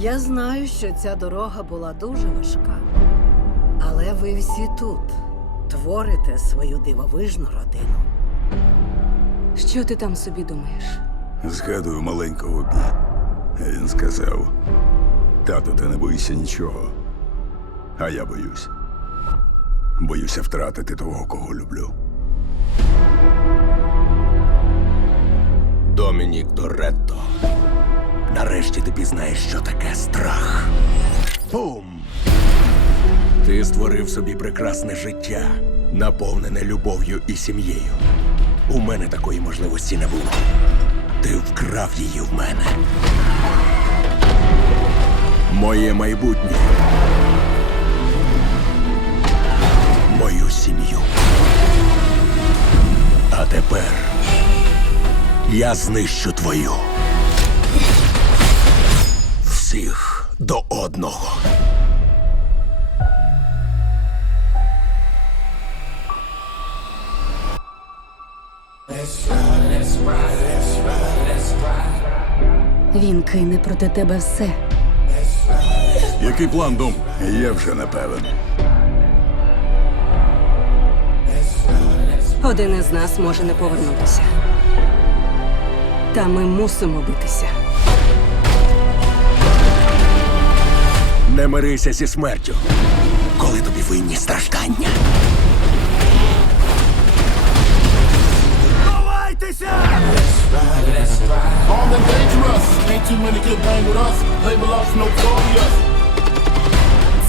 Я знаю, що ця дорога була дуже важка. Але ви всі тут творите свою дивовижну родину. Що ти там собі думаєш? Згадую маленького бі. Він сказав: Тату, ти не боїшся нічого. А я боюсь. Боюся втратити того, кого люблю. Домінік Торетто. Нарешті ти пізнаєш, що таке страх. Бум! Ти створив собі прекрасне життя, наповнене любов'ю і сім'єю. У мене такої можливості не було. Ти вкрав її в мене. Моє майбутнє. Мою сім'ю. А тепер я знищу твою. Всіх до одного. Він кине проти тебе все. Який план, Дом? Я вже не певен. Один із нас може не повернутися. Та ми мусимо битися. Не мирися зі смертю, коли тобі винні страждання. Ховайтеся! Armed and dangerous. Ain't too many can bang with us. Label us notorious.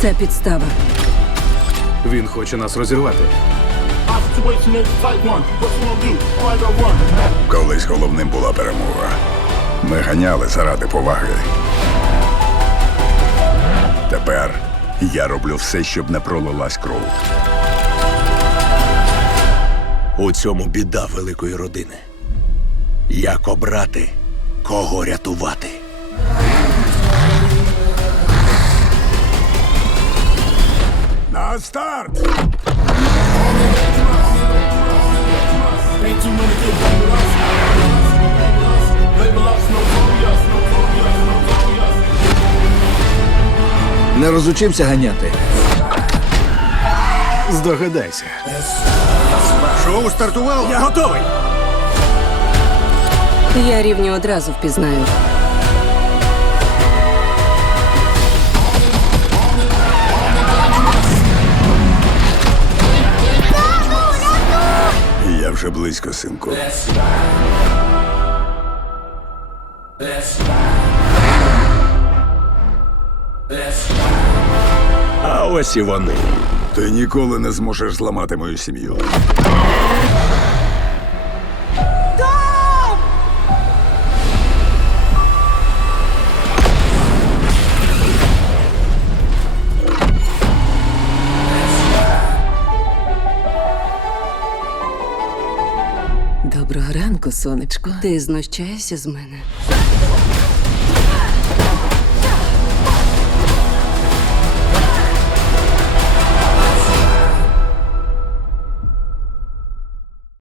Це підстава. Він хоче нас розірвати. Our situation is tight one. What you gonna do? All I run. Колись головним була перемога. Ми ганяли заради поваги. Тепер я роблю все, щоб не пролилась кров. У цьому біда великої родини. Як обрати, кого рятувати? На старт! Не розучився ганяти. Здогадайся. Шоу стартувало! Я готовий! Я рівні одразу впізнаю. Я вже близько, синку. А ось і вони. Ти ніколи не зможеш зламати мою сім'ю. Доброго ранку, сонечко. Ти знущаєшся з мене.